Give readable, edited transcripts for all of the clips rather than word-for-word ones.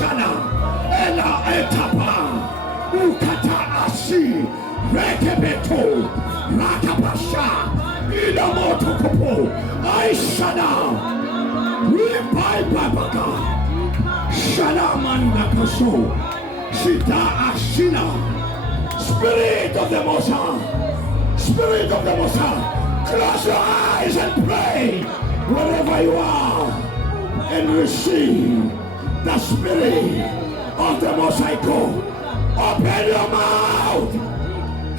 shana ela etapa ukata asi rekebeto rakabasha ina moto kopo aishana ripai babaka shana manda kaso shita ashina. Spirit of the Most High, Spirit of the Most High, close your eyes and pray wherever you are and receive the Spirit of the Most High God. Open your mouth,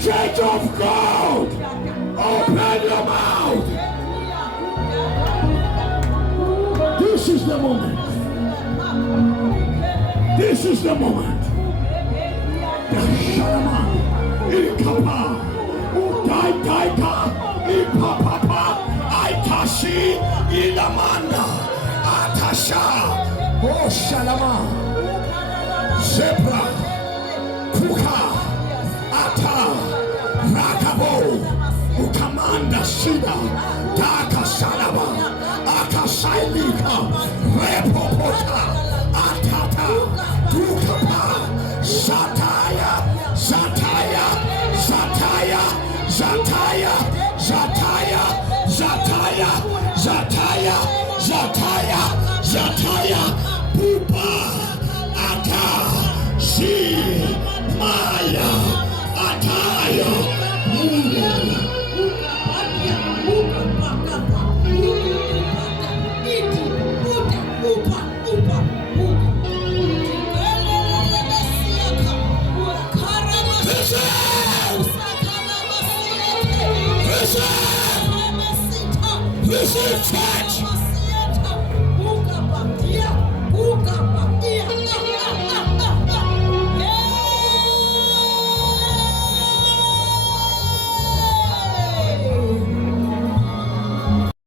Church of God, open your mouth. This is the moment. This is the moment. Shalama, Ikapa, Utaitaika, Ipapapa, Aitashi, Ilamana, Atasha, Oh Shalama, Zebra, Kuka, Ata, Rakabo, Ukamanda Shida, Daka Shalama, Akasailika, Repopota, Atata, Dukapa, Zataya, Zataya, Zataya, Zataya, Zataya, Zataya, Zataya, Zataya, Zataya, Pupa, Ata, Si, Maya.